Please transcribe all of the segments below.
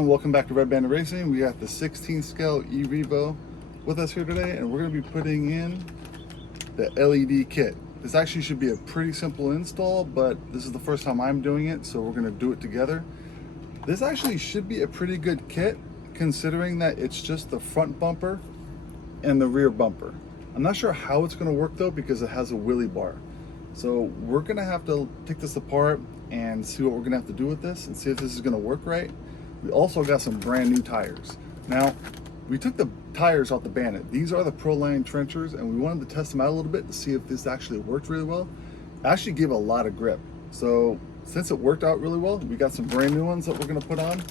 everyone, welcome back to Redbanditracing. We got the 16 scale E-Revo with us here today, and we're going to be putting in the LED kit. This actually should be a pretty simple install, but this is the first time I'm doing it, so we're going to do it together. This actually should be a pretty good kit, considering that it's just the front bumper and the rear bumper. I'm not sure how it's going to work though, because it has a wheelie bar. So we're going to have to take this apart and see what we're going to have to do with this and see if this is going to work right. We also got some brand new tires. Now, we took the tires off the Bandit. These are the ProLine Trenchers, and we wanted to test them out a little bit to see if this actually worked really well. It actually gave a lot of grip. So since it worked out really well, we got some brand new ones that we're going to put on,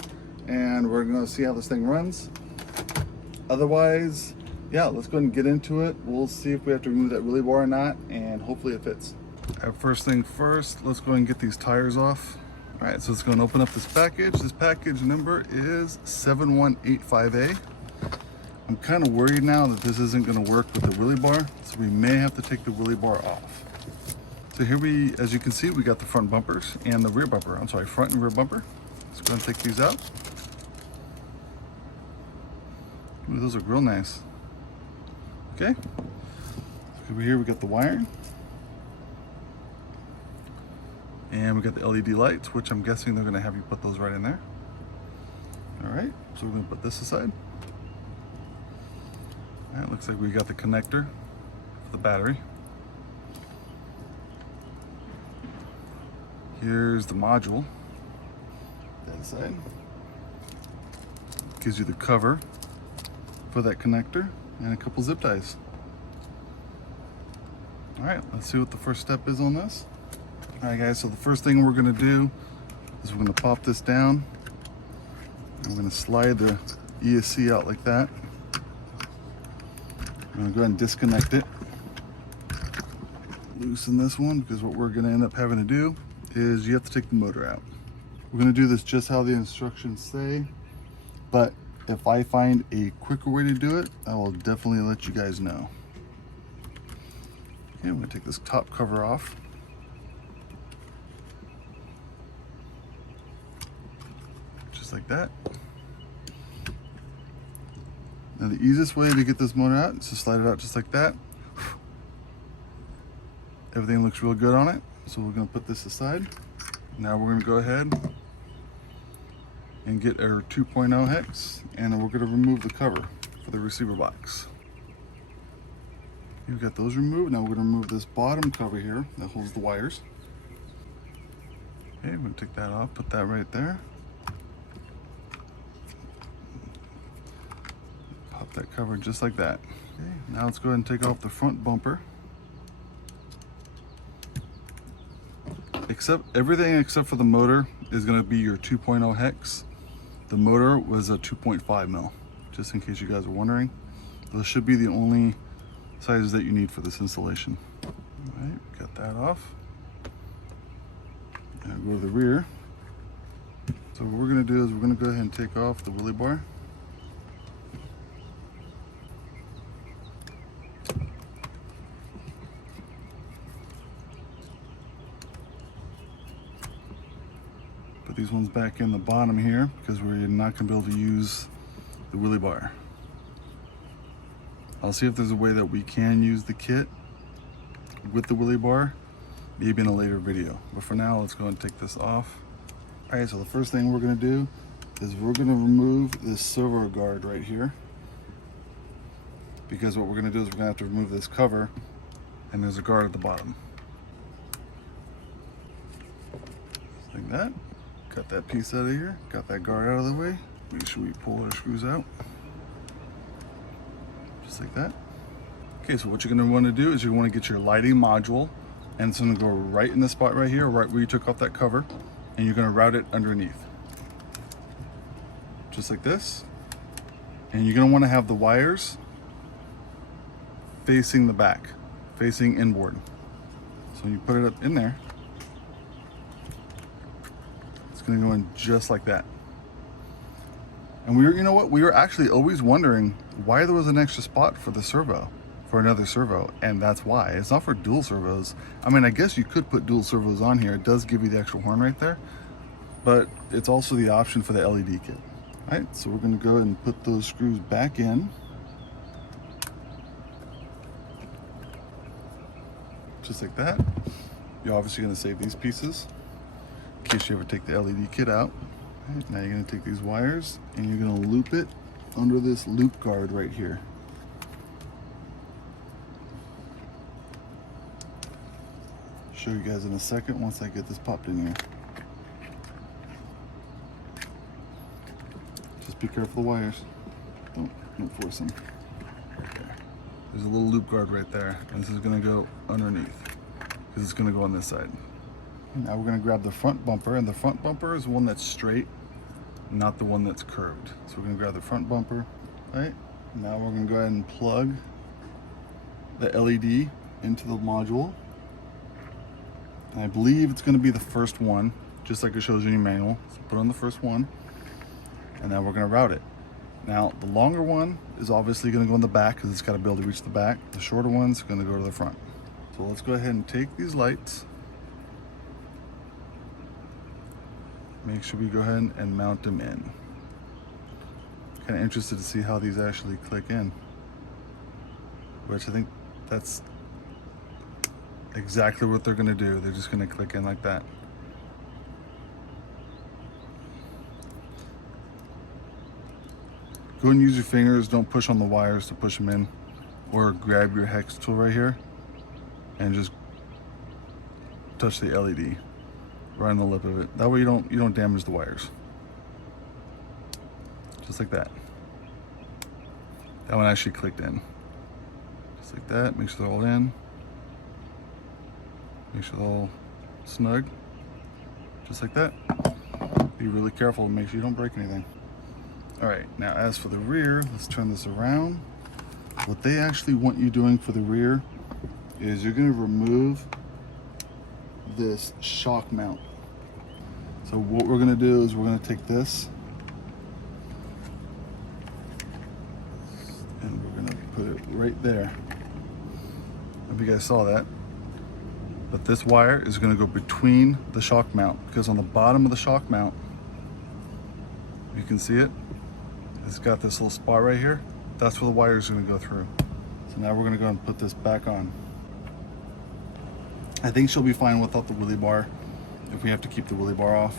and we're going to see how this thing runs. Otherwise, yeah, let's go ahead and get into it. We'll see if we have to remove that wheelie bar or not, and hopefully it fits. First thing first, let's go ahead and get these tires off. All right, so let's go and open up this package. This package number is 7185A. I'm kind of worried now that this isn't going to work with the wheelie bar, so we may have to take the wheelie bar off. So here we, as you can see, we got the front bumpers and the rear bumper. I'm sorry, front and rear bumper. Let's go and take these out. Ooh, those are real nice. Okay, over here we got the wiring. And we got the LED lights, which I'm guessing they're gonna have you put those right in there. All right, so we're gonna put this aside. All right, looks like we got the connector for the battery. Here's the module, that side. Gives you the cover for that connector and a couple zip ties. All right, let's see what the first step is on this. All right guys, so the first thing we're gonna do is we're gonna pop this down. I'm gonna slide the ESC out like that. I'm gonna go ahead and disconnect it. Loosen this one, because what we're gonna end up having to do is you have to take the motor out. We're gonna do this just how the instructions say, but if I find a quicker way to do it, I will definitely let you guys know. Okay, I'm gonna take this top cover off. Like that. Now the easiest way to get this motor out is to slide it out just like that. Everything looks real good on it, so we're going to put this aside. Now we're going to go ahead and get our 2.0 hex, and then we're going to remove the cover for the receiver box. We've got those removed. Now we're going to remove this bottom cover here that holds the wires. Okay, we're going to take that off, put that right there. That cover just like that. Okay, now let's go ahead and take off the front bumper. Everything except for the motor is going to be your 2.0 hex. The motor was a 2.5 mil, just in case you guys are wondering. Those should be the only sizes that you need for this installation. All right, got that off. And go to the rear. So what we're going to do is we're going to go ahead and take off the wheelie bar. Put these ones back in the bottom here, because we're not going to be able to use the wheelie bar. I'll see if there's a way that we can use the kit with the wheelie bar, maybe in a later video. But for now, let's go and take this off. All right, so the first thing we're going to do is we're going to remove this servo guard right here, because what we're going to do is we're going to have to remove this cover, and there's a guard at the bottom. Just like that. Cut that piece out of here, got that guard out of the way. Make sure we pull our screws out. Just like that. Okay, so what you're gonna wanna do is you wanna get your lighting module, and it's gonna go right in the spot right here, right where you took off that cover, and you're gonna route it underneath. Just like this. And you're gonna wanna have the wires facing the back, facing inboard. So when you put it up in there, going to go in just like that. And we were, you know what, we were actually always wondering why there was an extra spot for the servo, for another servo, and that's why. It's not for dual servos. I mean, I guess you could put dual servos on here. It does give you the extra horn right there, but it's also the option for the LED kit. All right, so we're gonna go ahead and put those screws back in. Just like that. You're obviously gonna save these pieces in case you ever take the LED kit out. All right, now you're gonna take these wires and you're gonna loop it under this loop guard right here. Show you guys in a second once I get this popped in here. Just be careful of the wires. Don't force them. Okay. There's a little loop guard right there, and this is gonna go underneath because it's gonna go on this side. Now we're gonna grab the front bumper, and the front bumper is one that's straight, not the one that's curved. So we're gonna grab the front bumper, right? Now we're gonna go ahead and plug the LED into the module. And I believe it's gonna be the first one, just like it shows you in your manual. So put on the first one, and now we're gonna route it. Now, the longer one is obviously gonna go in the back because it's gotta be able to reach the back. The shorter one's gonna go to the front. So let's go ahead and take these lights. Make sure we go ahead and mount them in. Kind of interested to see how these actually click in, which I think that's exactly what they're gonna do. They're just gonna click in like that. Go and use your fingers, don't push on the wires to push them in, or grab your hex tool right here and just touch the LED right on the lip of it. That way you don't damage the wires. Just like that. That one actually clicked in. Just like that, make sure they're all in. Make sure they're all snug. Just like that. Be really careful to make sure you don't break anything. All right, now as for the rear, let's turn this around. What they actually want you doing for the rear is you're gonna remove this shock mount. So what we're gonna do is we're gonna take this and we're gonna put it right there. I hope you guys saw that. But this wire is gonna go between the shock mount, because on the bottom of the shock mount, you can see it, it's got this little spot right here. That's where the wire is gonna go through. So now we're gonna go and put this back on. I think she'll be fine without the wheelie bar if we have to keep the wheelie bar off.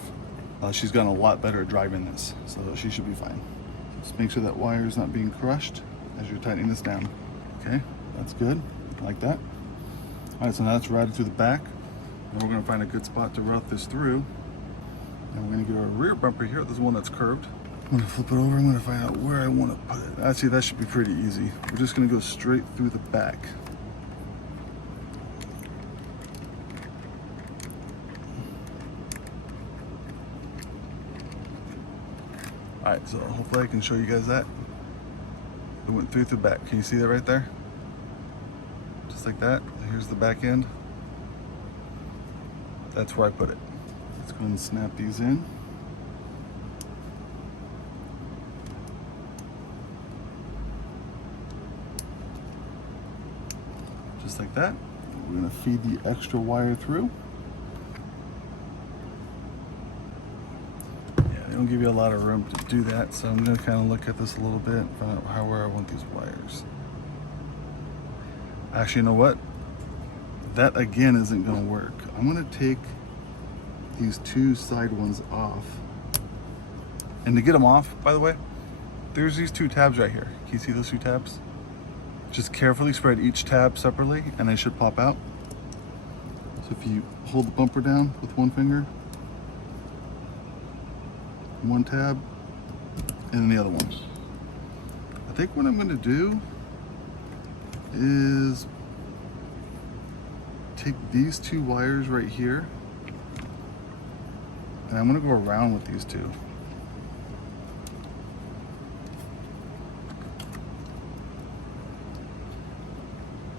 She's gotten a lot better at driving this, so she should be fine. Just make sure that wire is not being crushed as you're tightening this down. Okay, that's good, like that. All right, so now that's routed through the back. Then we're gonna find a good spot to route this through. And we're gonna get our rear bumper here. This is one that's curved. I'm gonna flip it over. I'm gonna find out where I wanna put it. Actually, that should be pretty easy. We're just gonna go straight through the back. All right, so hopefully I can show you guys that. It went through the back. Can you see that right there? Just like that. Here's the back end. That's where I put it. Let's go ahead and snap these in. Just like that. We're gonna feed the extra wire through. Yeah, they don't give you a lot of room to do that, so I'm gonna kind of look at this a little bit and find out where I want these wires. Actually, you know what? That again isn't gonna work. I'm gonna take these two side ones off. And to get them off, by the way, there's these two tabs right here. Can you see those two tabs? Just carefully spread each tab separately and they should pop out. So if you hold the bumper down with one finger, one tab, and then the other one. I think what I'm gonna do is take these two wires right here and I'm gonna go around with these two.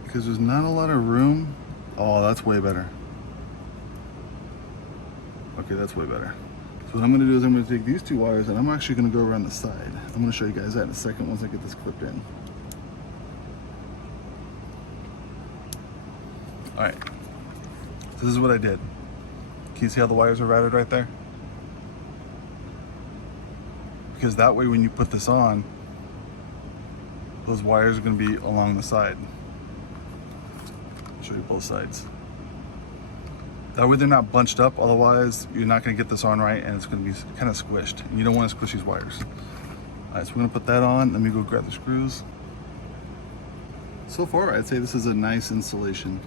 Because there's not a lot of room. Oh, that's way better. Okay, that's way better. So what I'm gonna do is I'm gonna take these two wires and I'm actually gonna go around the side. I'm gonna show you guys that in a second once I get this clipped in. All right, so this is what I did. Can you see how the wires are routed right there? because that way when you put this on, those wires are going to be along the side. I'll show you both sides. That way they're not bunched up, otherwise you're not going to get this on right and it's going to be kind of squished. And you don't want to squish these wires. Alright, so we're going to put that on. Let me go grab the screws. So far, I'd say this is a nice installation.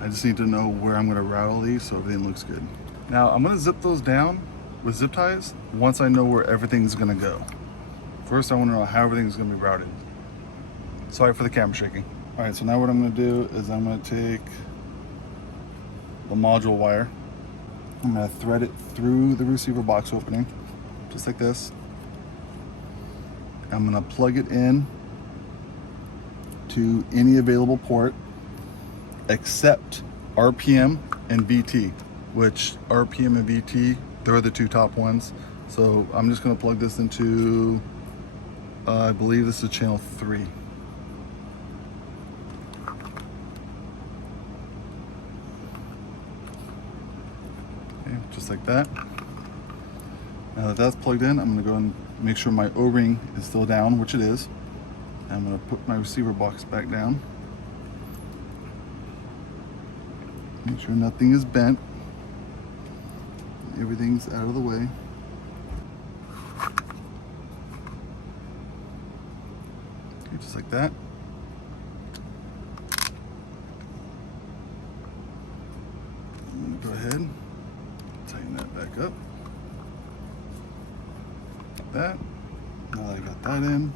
I just need to know where I'm going to route all these so everything looks good. Now, I'm going to zip those down with zip ties once I know where everything's going to go. First, I want to know how everything's going to be routed. Sorry for the camera shaking. Alright, so now what I'm going to do is I'm going to take the module wire. I'm going to thread it through the receiver box opening, just like this. I'm going to plug it in to any available port except RPM and VT, which RPM and VT, they're the two top ones. So I'm just going to plug this into, I believe this is channel 3. Okay, just like that. Now that that's plugged in, I'm going to go and make sure my O-ring is still down, which it is. I'm going to put my receiver box back down. Make sure nothing is bent. Everything's out of the way. Okay, just like that. I'm going to go ahead, tighten that back up. Like that. Now that I got that in,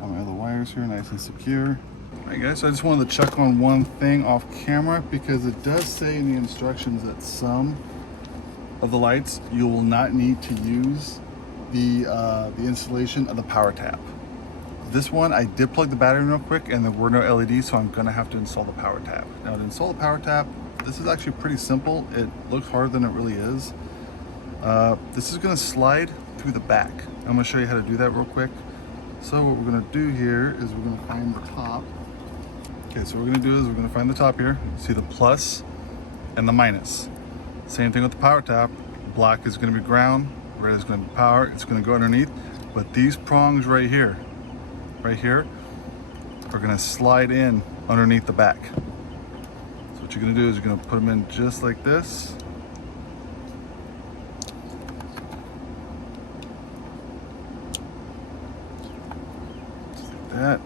all my other wires here nice and secure. Alright guys, so I just wanted to check on one thing off camera because it does say in the instructions that some of the lights you will not need to use the installation of the power tap. This one I did plug the battery in real quick and there were no LEDs, so I'm gonna have to install the power tap. Now to install the power tap, this is actually pretty simple. It looks harder than it really is. This is gonna slide through the back. I'm gonna show you how to do that real quick. So what we're gonna do here is we're gonna find the top. Okay, so what we're gonna do is we're gonna find the top here. See the plus and the minus. Same thing with the power tap. Black is gonna be ground, red is gonna be power, it's gonna go underneath. But these prongs right here, are gonna slide in underneath the back. So what you're gonna do is you're gonna put them in just like this. That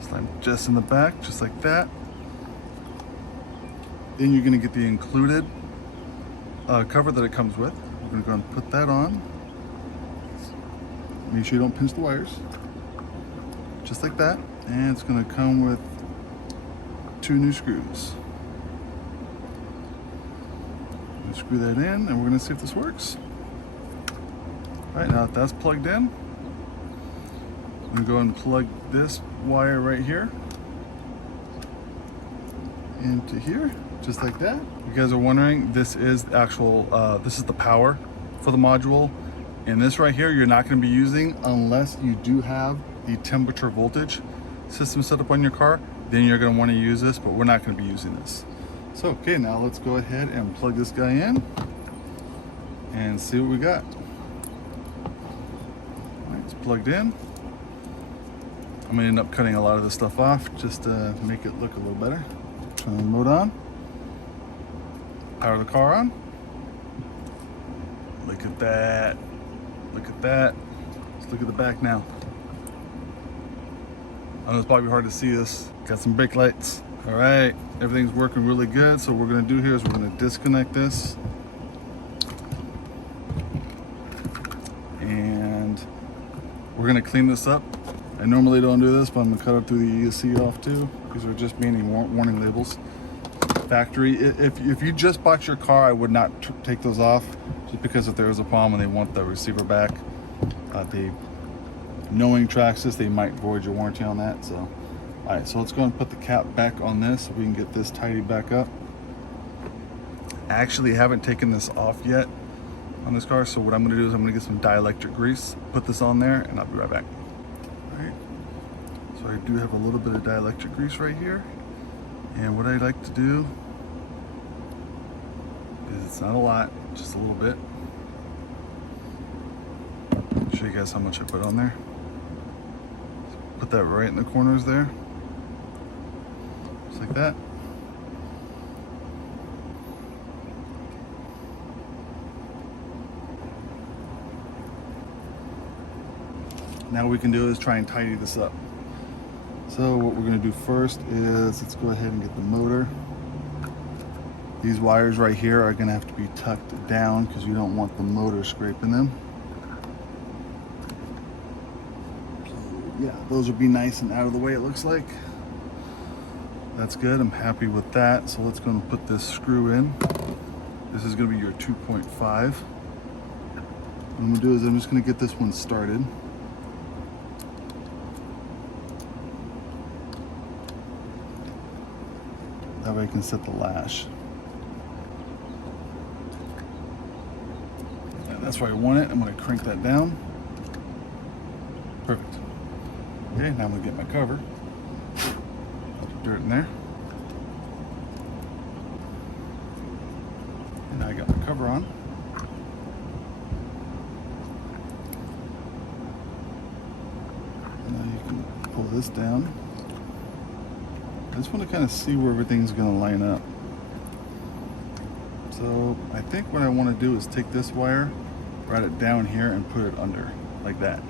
slide just in the back, just like that. Then you're going to get the included cover that it comes with. We're going to go and put that on. Make sure you don't pinch the wires, just like that. And it's going to come with 2 new screws. We'll screw that in, and we're going to see if this works. All right, now that that's plugged in, I'm going to go and plug this wire right here into here, just like that. You guys are wondering, this is actual, this is the power for the module. And this right here, you're not going to be using unless you do have the temperature voltage system set up on your car. Then you're going to want to use this, but we're not going to be using this. So, okay, now let's go ahead and plug this guy in and see what we got. All right, it's plugged in. I'm gonna end up cutting a lot of this stuff off just to make it look a little better. Turn the remote on. Power the car on. Look at that. Look at that. Let's look at the back now. I know it's probably hard to see this. Got some brake lights. All right, everything's working really good. So what we're gonna do here is we're gonna disconnect this. And we're gonna clean this up. I normally don't do this, but I'm gonna cut up through the ESC off too. These are just mainly warning labels. Factory, if you just bought your car, I would not take those off, just because if there is a problem and they want the receiver back, knowing Traxxas, they might void your warranty on that. So, all right, so let's go and put the cap back on this so we can get this tidied back up. I actually haven't taken this off yet on this car, so what I'm gonna do is I'm gonna get some dielectric grease, put this on there, and I'll be right back. All right, so I do have a little bit of dielectric grease right here, and what I like to do is, it's not a lot, just a little bit. Make show you guys how much I put on there. Put that right in the corners there. Just like that. Now what we can do is try and tidy this up. So what we're going to do first is let's go ahead and get the motor. These wires right here are going to have to be tucked down because you don't want the motor scraping them. So, yeah, those will be nice and out of the way, it looks like. That's good. I'm happy with that. So let's go and put this screw in. This is going to be your 2.5. What I'm going to do is I'm just going to get this one started. That way I can set the lash. And that's where I want it. I'm going to crank that down. Perfect. Okay, now I'm going to get my cover. Put the dirt in there. And now I got my cover on. And now you can pull this down. I just want to kind of see where everything's going to line up. So I think what I want to do is take this wire, route it down here and put it under like that.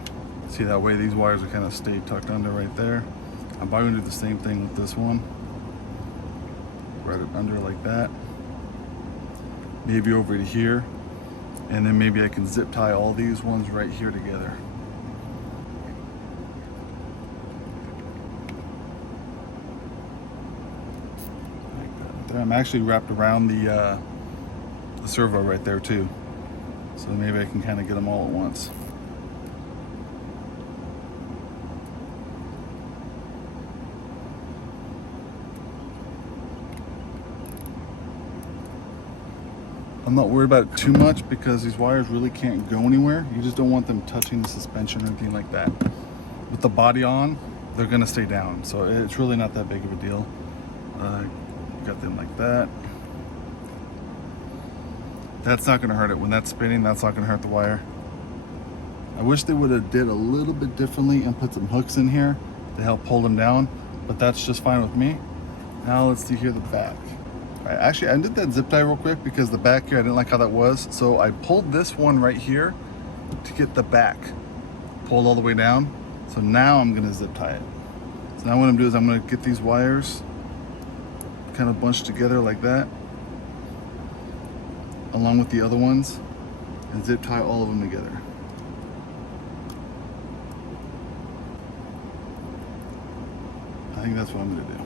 See, that way these wires are kind of stay tucked under right there. I'm probably going to do the same thing with this one. Route it under like that. Maybe over to here. And then maybe I can zip tie all these ones right here together. I'm actually wrapped around the servo right there too, so maybe I can kind of get them all at once. I'm not worried about it too much because these wires really can't go anywhere. You just don't want them touching the suspension or anything like that. With the body on, they're gonna stay down, so it's really not that big of a deal. Got them like that. That's not going to hurt it. When that's spinning, that's not going to hurt the wire. I wish they would have did a little bit differently and put some hooks in here to help pull them down, but that's just fine with me. Now let's see here the back. All right, actually, I did that zip tie real quick because the back here, I didn't like how that was. So I pulled this one right here to get the back pulled all the way down. So now I'm going to zip tie it. So now what I'm doing is I'm going to get these wires kind of bunched together like that, along with the other ones, and zip tie all of them together. I think that's what I'm going to do.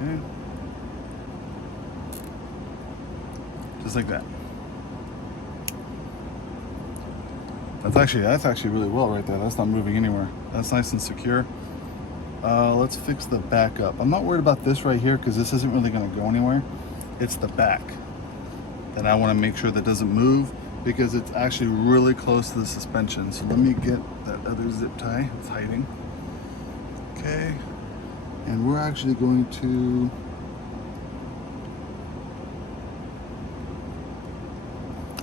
Okay. Just like that. That's actually really well right there. That's not moving anywhere. That's nice and secure. Let's fix the back up. I'm not worried about this right here because this isn't really going to go anywhere. It's the back that I want to make sure that doesn't move because it's actually really close to the suspension. So let me get that other zip tie. It's hiding. Okay. And we're actually going to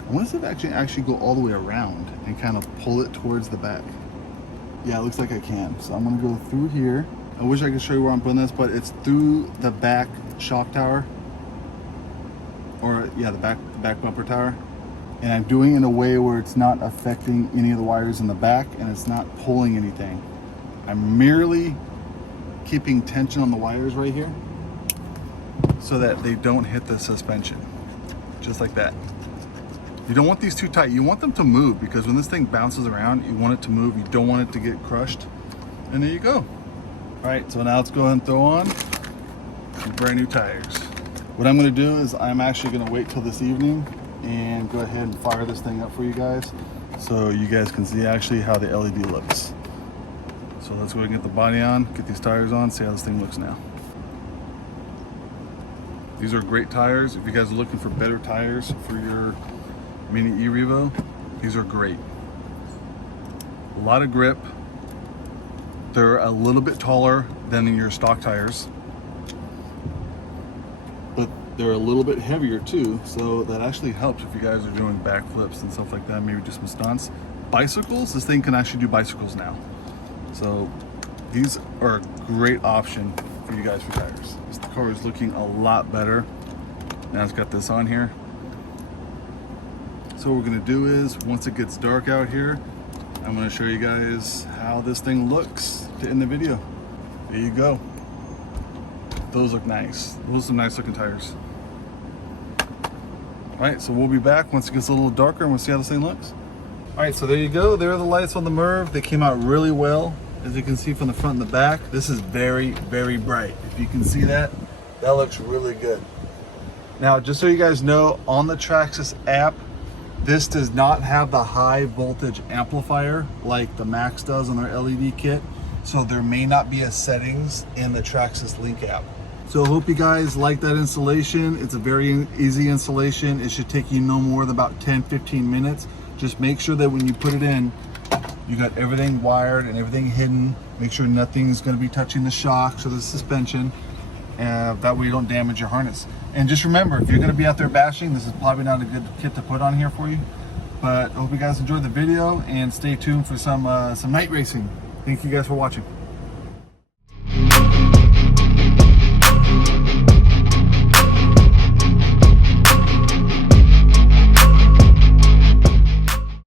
I want to see if I actually go all the way around and kind of pull it towards the back. Yeah, it looks like I can. So I'm gonna go through here. I wish I could show you where I'm putting this, but it's through the back shock tower. Or yeah, the back bumper tower. And I'm doing it in a way where it's not affecting any of the wires in the back and it's not pulling anything. I'm merely keeping tension on the wires right here so that they don't hit the suspension. Just like that. You don't want these too tight. You want them to move because when this thing bounces around, you want it to move. You don't want it to get crushed. And there you go. All right, so now let's go ahead and throw on some brand new tires. What I'm gonna do is I'm actually gonna wait till this evening and go ahead and fire this thing up for you guys so you guys can see actually how the LED looks. So let's go ahead and get the body on, get these tires on, see how this thing looks now. These are great tires. If you guys are looking for better tires for your Mini E-Revo, these are great. A lot of grip. They're a little bit taller than your stock tires, but they're a little bit heavier too, so that actually helps if you guys are doing backflips and stuff like that, maybe just some stunts. Bicycles, this thing can actually do bicycles now. So these are a great option for you guys for tires. This car is looking a lot better. Now it's got this on here. So what we're gonna do is, once it gets dark out here, I'm gonna show you guys how this thing looks to end the video. There you go. Those look nice. Those are some nice looking tires. All right, so we'll be back once it gets a little darker and we'll see how this thing looks. All right, so there you go. There are the lights on the Merv. They came out really well. As you can see from the front and the back, this is very, very bright. If you can see that, that looks really good. Now, just so you guys know, on the Traxxas app, this does not have the high voltage amplifier like the Max does on their LED kit. So there may not be a settings in the Traxxas Link app. So I hope you guys like that installation. It's a very easy installation. It should take you no more than about 10-15 minutes. Just make sure that when you put it in, you got everything wired and everything hidden. Make sure nothing's gonna be touching the shocks or the suspension. That way you don't damage your harness. And just remember, if you're gonna be out there bashing, this is probably not a good kit to put on here for you. But I hope you guys enjoyed the video and stay tuned for some night racing. Thank you guys for watching.